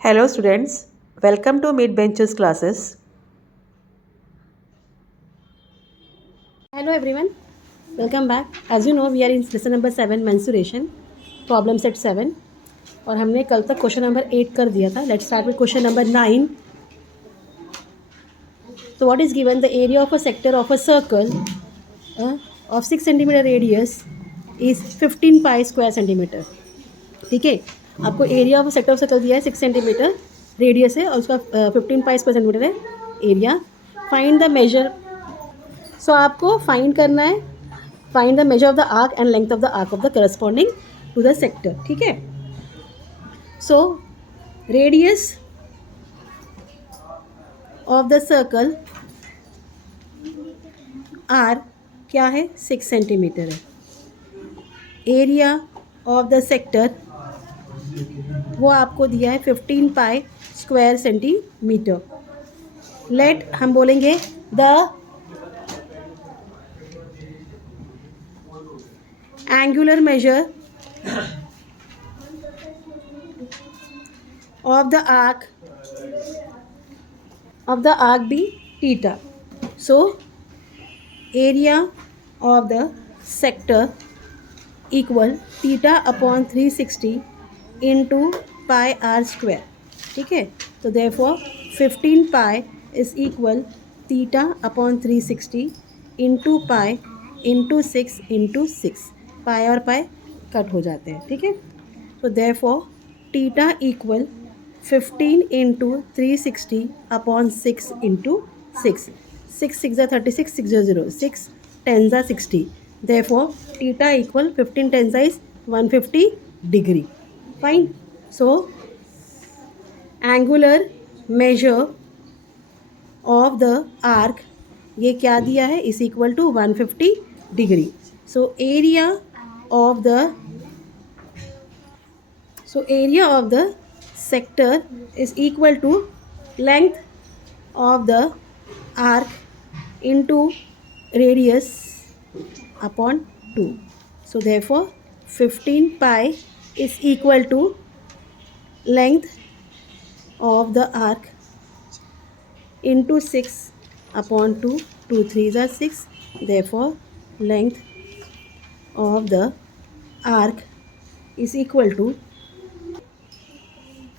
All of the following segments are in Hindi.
Hello students, welcome to Mid Benches classes. Hello everyone, welcome back. As you know, we are in lesson number 7 mensuration, problem set 7 और हमने कल तक क्वेश्चन नंबर 8 कर दिया था. Let's start with question number 9. So what is given? The area of a sector of a circle of 6 centimeter radius is 15 pi square centimeter. ठीक है, आपको area of sector of circle दिया है 6 सेंटीमीटर रेडियस है और उसका 15 पाई स्क्वायर सेंटीमीटर है area. Find the measure. So आपको फाइंड करना है, find the measure of the arc and length of the arc of the corresponding to the sector. ठीक है, so radius of the circle R क्या है 6 सेंटीमीटर है. एरिया ऑफ द सेक्टर वो आपको दिया है 15 पाई स्क्वायर सेंटीमीटर. लेट हम बोलेंगे the angular measure of the arc be theta. So area of the sector equal theta upon 360 into pi r square. ठीक है, तो therefore 15 pi is equal theta upon 360 into pi into 6 into 6. पाई और पाई कट हो जाते हैं. ठीक है, तो therefore theta equal 15 into 360 upon 6 into 6. 6 6 36, 6 0 6 10 60. Therefore theta equal 15 10 is 150 degree. Fine. So angular measure of the arc ये क्या दिया है is equal to 150 degree. So area of the sector is equal to length of the arc into radius upon 2. So therefore 15 pi is equal to length of the arc into 6 upon 2. 2 3s are 6. Therefore length of the arc is equal to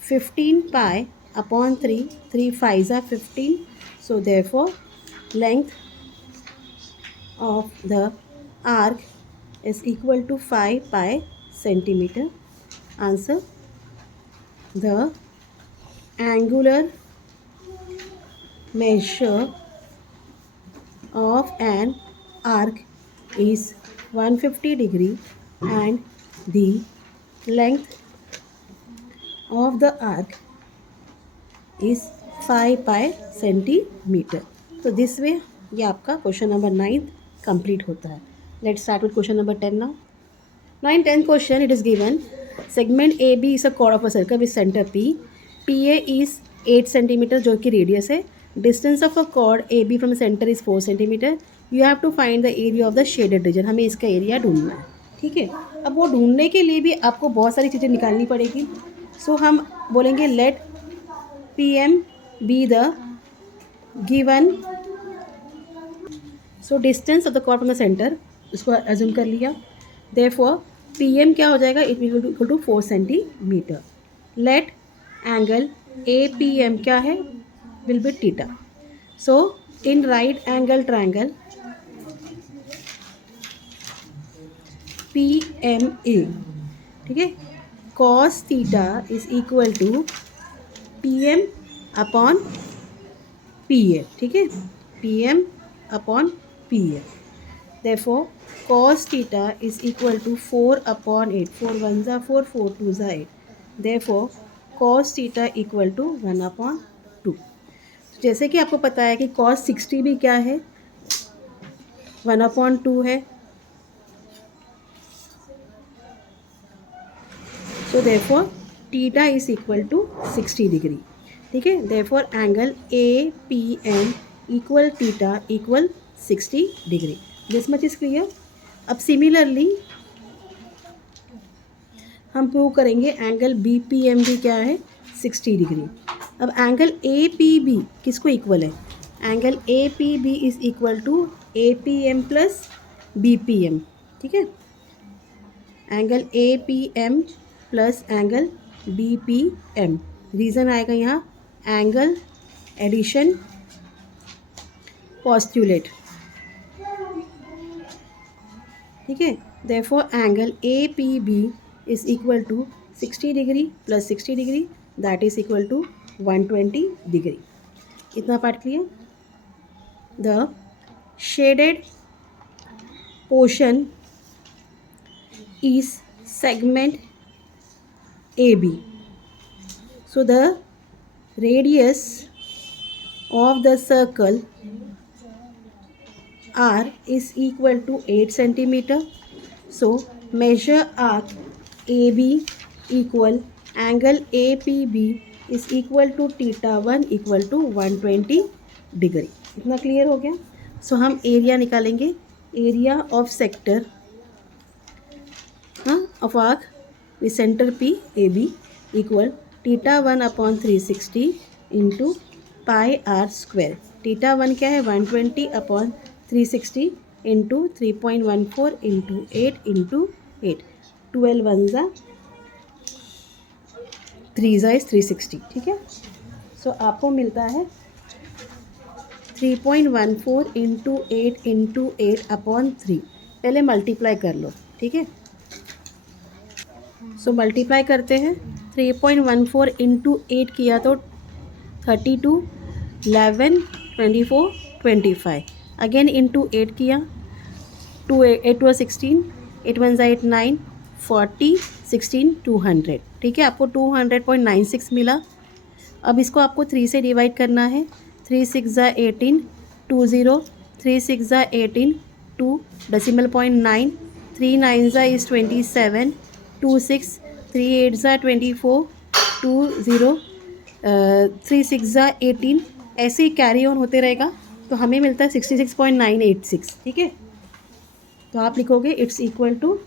15 pi upon 3. 3 5s are 15. So therefore length of the arc is equal to 5 pi centimeter. Answer: the angular measure of an arc is 150 degree and the length of the arc is 5 pi centimeter. So this way ये आपका क्वेश्चन नंबर 9 कंप्लीट होता है. Let's start with question number 10 now. 9 10 question it is given segment A B is a chord of a circle with centre P. P A is 8 centimetre जो कि रेडियस है. Distance of a chord A B from centre is 4 centimetre. You have to find the area of the shaded region. हमें इसका एरिया ढूंढना है. ठीक है, अब वो ढूंढने के लिए भी आपको बहुत सारी चीज़ें निकालनी पड़ेगी. सो हम बोलेंगे let P M be the given. So distance of the chord from the centre उसको एज्यूम कर लिया. देयरफॉर पी एम क्या हो जाएगा it will equal to 4 centimetre. Let angle A P M क्या है will be theta. So in right angle triangle P M A, ठीक है, cos theta is equal to P M upon P A. ठीक है, P M upon P A. Therefore cos theta is equal to 4 upon 8. 4 1 are 4, 4 2 are 8. Therefore cos theta equal to 1 upon 2. जैसे कि आपको पता है कि कॉस 60 भी क्या है 1 अपॉन 2 है. So therefore theta is equal to 60 degree. ठीक है, therefore angle A P M equal theta equal 60 degree. This much is clear. अब सिमिलरली हम प्रूव करेंगे एंगल बी पी एम भी क्या है 60 डिग्री। अब एंगल ए पी बी किसको इक्वल है? Angle A P B is equal to A P M plus B P M, ठीक है। Angle A P M plus angle B P M, reason आएगा यहाँ एंगल एडिशन पोस्टुलेट, ठीक है। Therefore angle A P B is equal to 60 degree plus 60 degree, that is equal to 120 degree. इतना part clear? The shaded portion is segment AB. So the radius of the circle R is equal to 8 centimeter. So measure arc AB equal angle APB is equal to theta 1 equal to 120 degree. इतना क्लियर हो गया? सो हम एरिया निकालेंगे, area of sector of arc with center P AB equal theta 1 upon 360 into pi r square। theta 1 क्या है? 120 upon 360 into 3.14 into 8 into 8, 12 1 जा 3 जा इज 360, ठीक है। सो आपको मिलता है 3.14 इंटू 8 इंटू 8 अपॉन 3। पहले मल्टीप्लाई कर लो, ठीक है। सो मल्टीप्लाई करते हैं, 3.14 इंटू 8 किया तो 32, 11, 24, 25। अगेन इंटू 8 किया, 8 टू 16, 8 1 8 9, 40, 16, 200, ठीक है। आपको 200.96 मिला। अब इसको आपको 3 से डिवाइड करना है। 3 6 ज़ा 18, 20, 3 6 ज़ा 18, 2 डेसिमल पॉइंट 9, 3 9 ज़ा इज़ 27, 2 6, 3 8 ज़ा 24, 2 0, 3 6 ज़ा 18, ऐसे ही कैरी ऑन होते रहेगा। तो हमें मिलता है 66.986, ठीक है। तो आप लिखोगे it's equal to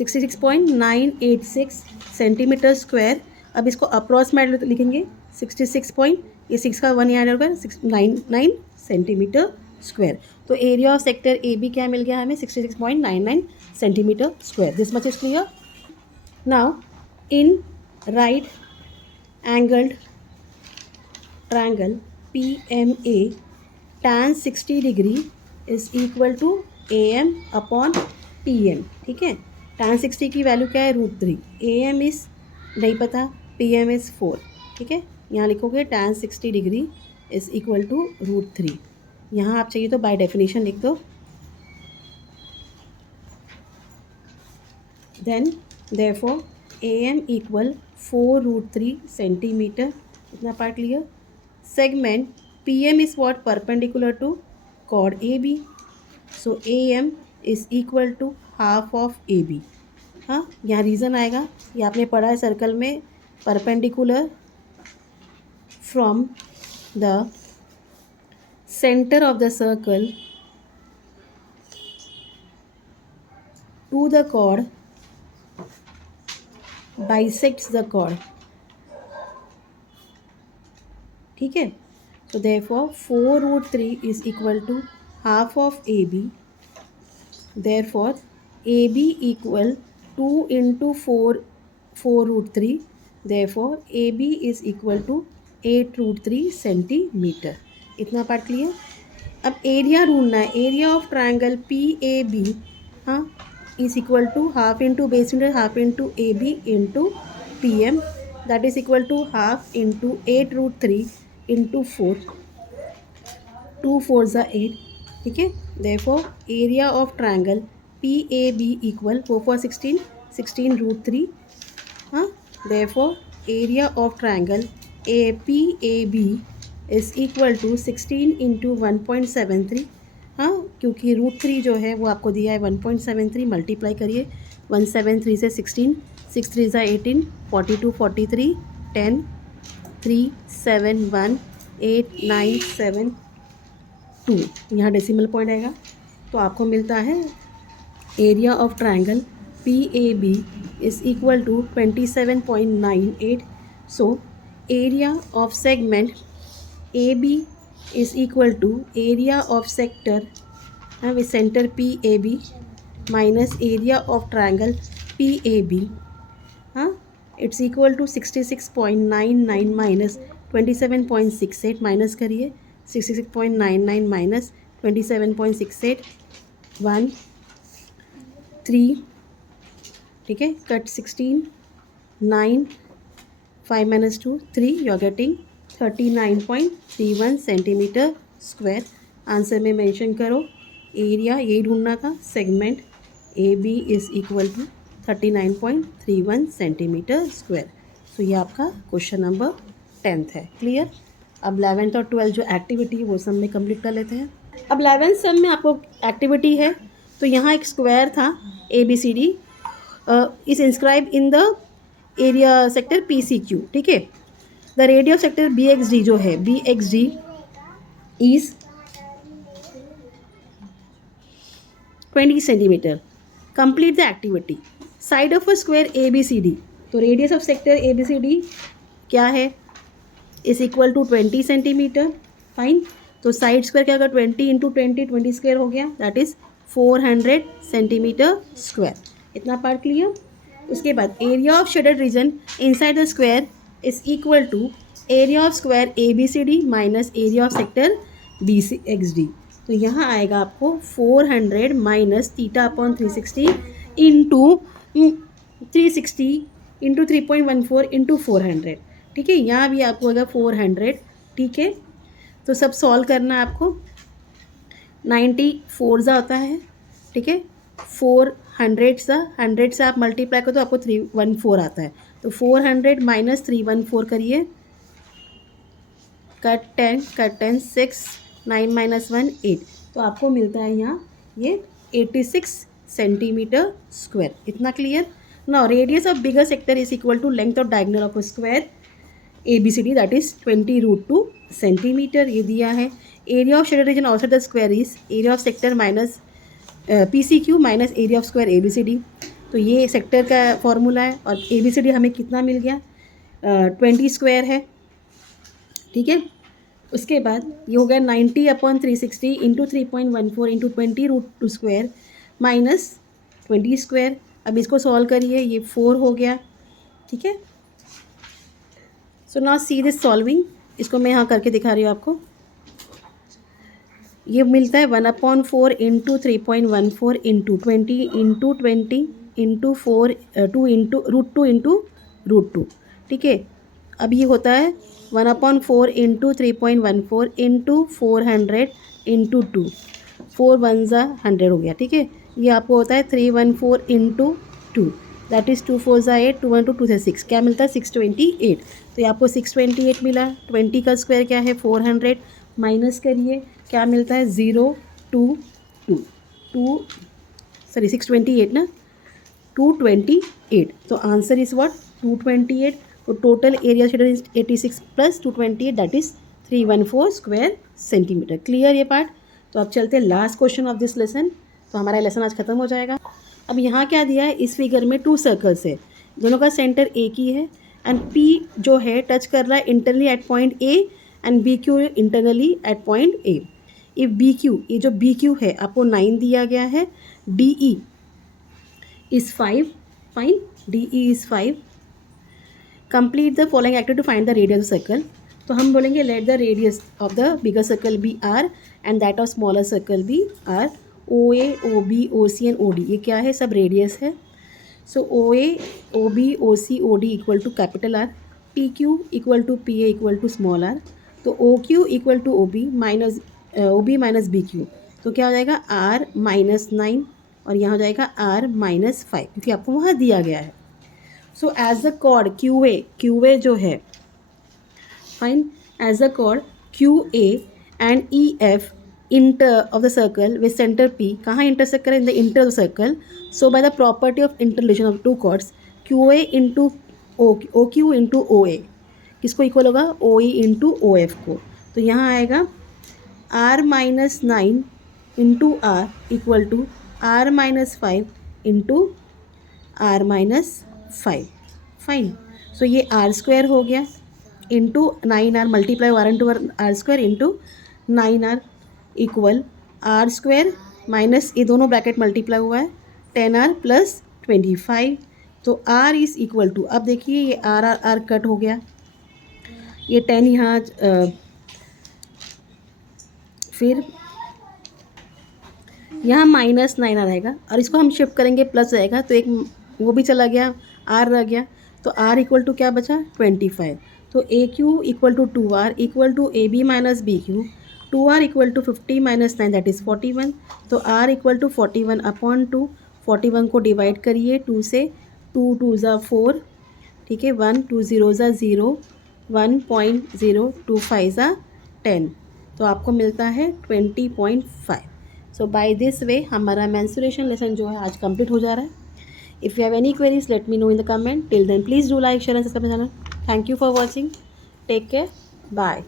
66.986 centimetre square. अब इसको अप्रॉक्सीमेट लिखेंगे 66 ये 6 का 1 याद होगा 699 सेंटीमीटर स्क्वायर। तो area of sector A B क्या मिल गया हमें? 66.99 centimetre square. This much is clear. Now in right angled triangle PMA tan 60 degree is equal to AM upon PM, ठीक है। tan 60 की वैल्यू क्या है? √3। AM इज़ नहीं पता, PM इज़ 4, ठीक है। यहाँ लिखोगे tan 60 degree is equal to √3। यहाँ आप चाहिए तो बाय डेफिनेशन लिख दो। Then therefore AM equal 4√3 centimetre. इतना part clear. Segment PM is what? Perpendicular to chord AB। So AM is equal to half of AB। हाँ, यहाँ रीज़न आएगा, ये आपने पढ़ा है सर्कल में, perpendicular from the center of the circle to the chord bisects the chord, ठीक है। So therefore 4√3 is equal to half of AB. Therefore AB equal 2 into 4√3. Therefore AB is equal to 8√3 centimetre. इतना पार्ट क्लियर। अब एरिया ढूंढना है। एरिया ऑफ ट्रायंगल PAB हाँ is equal to half into base into half into AB into PM, that is equal to half into 8√3 into 4, 2 4 ज़ा 8, ठीक है। Therefore area of triangle PAB equal 4 4 16, 16√3 हाँ। Therefore area of triangle PAB is equal to 16 into 1.73 हाँ, क्योंकि √3 जो है वो आपको दिया है 1.73, मल्टीप्लाई करिए 173 से 16, 6 3 ज़ा 18, 42 43, 10 3 7 1 8 9 7 2, यहाँ डेसिमल पॉइंट आएगा। तो आपको मिलता है area of triangle PAB is equal to 27.98। So area of segment AB is equal to area of sector with center PAB minus area of triangle PAB. It's equal to 66.99 minus 27.68 minus करिए 66.99 माइनस 27.68 1 3 ठीक है cut 16 9 5 minus 2 3 you are getting 39.31 centimetre square. Answer में मेंशन करो एरिया, यही ढूंढना था, segment A B is equal to 39.31 centimetre square. So ये आपका क्वेश्चन नंबर 10th है. क्लियर. अब 11th और 12th जो एक्टिविटी है वो सब में कंप्लीट कर लेते हैं. अब 11th सम में आपको एक्टिविटी है, तो यहाँ एक स्क्वायर था A B C D is inscribe in the area sector P C Q. ठीक है. The radius of sector B X D जो है B X D is 20 centimetre. Complete the activity. Side of a square A B C D. तो radius of sector A B C D क्या है, is equal to 20 centimetre. Fine. तो साइड स्क्वायर क्या होगा, 20 इंटू 20 स्क्वायर हो गया, दैट इज़ 400 सेंटीमीटर स्क्वायर. इतना पार्ट क्लियर. उसके बाद area of shaded region inside the square is equal to area of square A B C D minus area of sector B C X D. तो यहाँ आएगा आपको 400 minus theta upon 360 into 360 into 3.14 into 400. ठीक है. यहाँ भी आपको आएगा 400. ठीक है. तो सब सॉल्व करना है आपको. 94 ज़ा होता है. ठीक है. 400 सा 100 से आप मल्टीप्लाई करो तो आपको 314 आता है. तो 400 माइनस 314 करिए. Cut 10 6 9 minus 1 8. तो आपको मिलता है यहाँ ये 86 सेंटीमीटर स्क्वायर. इतना clear. Now radius of bigger sector is equal to length of diagonal of square A B C D that is 20√2 centimetre. ये दिया है. Area of shaded region outside the square is area of sector minus P C Q minus area of square A B C D. तो ये सेक्टर का फॉर्मूला है और ए बी सी डी हमें कितना मिल गया, 20 स्क्वायर है. ठीक है. उसके बाद ये हो गया 90 upon 360 into 3.14 into 20√2 square minus 20 square. अब इसको सॉल्व करिए, ये 4 हो गया. ठीक है. So now see this solving. इसको मैं यहाँ करके दिखा रही हूँ आपको. ये मिलता है 1/4 into 3.14 into 20 into 20 into 4 2 into √2 into √2. ठीक है. अब ये होता है 1/4 इंटू 3.14 इंटू 400 इंटू 2. 4 1 ज़ा 100 हो गया. ठीक है. ये आपको होता है 314 इंटू 2 दैट इज़ 2 4 ज़ा 8 2 1 2 2 से 6 क्या मिलता है 628. तो ये आपको 628 मिला. 20 का स्क्वायर क्या है 400 माइनस करिए क्या मिलता है 0 2 2 2 सॉरी 628 ना 228. तो आंसर इज़ व्हाट 228. तो total area shaded is 86 plus 228 that is 314 square centimetre. Clear ये पार्ट. तो अब चलते हैं last question of this lesson. तो हमारा लेसन आज ख़त्म हो जाएगा. अब यहाँ क्या दिया है, इस फिगर में 2 सर्कल्स है, दोनों का सेंटर एक ही है एंड P जो है टच कर रहा है internally at point A and BQ internally at point A. If BQ, ये जो BQ है आपको 9 दिया गया है. DE is 5. Fine. DE is 5. Complete the following activity to find the radius of circle. तो हम बोलेंगे let the radius of the bigger circle be R and that of smaller circle be R. OA, OB, OC and OD ये क्या है, सब रेडियस है. So OA, OB, OC, OD equal to capital R. PQ equal to PA equal to small r. तो OQ equal to OB minus BQ. तो क्या हो जाएगा R माइनस 9 और यहाँ हो जाएगा R माइनस 5 क्योंकि आपको वहाँ दिया गया है. So as the chord QA जो है fine as the chord QA and EF inter of the circle with centre P कहाँ इंटरसेक्ट करें, in the inter of the circle. So by the property of interrelation of 2 chords QA into OQ into OA किसको इक्वल होगा OE इंटू OF को. तो यहाँ आएगा R minus 9 into R equal to R minus 5 into R minus 5. Fine. So ये आर स्क्वायर हो गया into 9r, multiply R into R square into 9r equal R square minus ये दोनों ब्रैकेट मल्टीप्लाई हुआ है 10r प्लस 25। तो r इज़ इक्वल टू, अब देखिए ये आर आर आर कट हो गया, ये 10 यहाँ फिर यहाँ माइनस 9 रहेगा और इसको हम शिफ्ट करेंगे प्लस रहेगा, तो एक वो भी चला गया, r रह गया। तो r इक्वल टू क्या बचा 25। तो A Q equal to 2r equal to A B minus B Q, 2r equal to 50 minus 9 that is 41। तो r इक्वल टू 41 अपॉन 2, 41 को डिवाइड करिए 2 से, 2 2 ज़ा 4, ठीक है, 1 2 0 ज़ा 0, 1.0 2 5 ज़ा 10, तो आपको मिलता है 20.5। सो बाय दिस वे हमारा मेंस्ट्रुएशन लेसन जो है आज कंप्लीट हो जा रहा है। If you have any queries let me know in the comment. Till then please do like share and subscribe my channel. Thank you for watching, take care, bye.